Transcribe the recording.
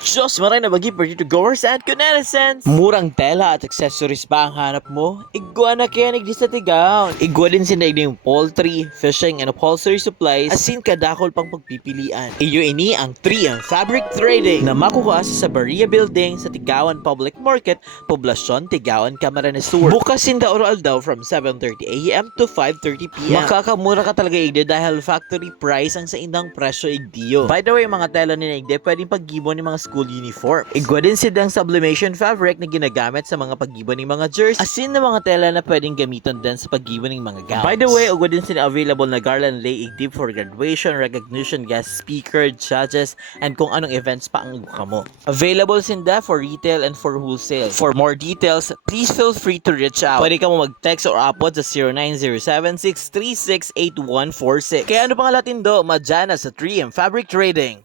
Diyos maray na bagi for to goers and conetizens. Murang tela at accessories ba ang hanap mo? Igwa na kaya nagdi sa tigaw. Igwa din sinag yung poultry, fishing and upholstery supplies asin kadakol pang pagpipilian. Iyo ini ang 3M Fabric Trading na makuha sa Sabaria Building sa Tigawan Public Market, Poblasyon, Tigawan, Camarines Sur. Bukas sinda oral daw from 7:30 AM to 5:30 PM. Makakamura ka talaga igde dahil factory price ang sa indang presyo igdiyo. By the way, mga tela ni igde pwedeng paggibon ng mga school uniform. Igwa din sidang sublimation fabric na ginagamit sa mga paggibon ng mga jersey asin na mga tela na pwedeng gamiton din sa paggibon ng mga gowns. By the way, igwa din sila available na garland lay igdib for graduation, recognition, guest speaker, judges, and kung anong events pa ang ibuka mo. Available sinda for retail and for wholesale. For more details, please feel free to reach out. Pwede ka mo mag-text or upload sa 0907-636-8146. Kaya ano pang latindo, madyan na sa 3M Fabric Trading.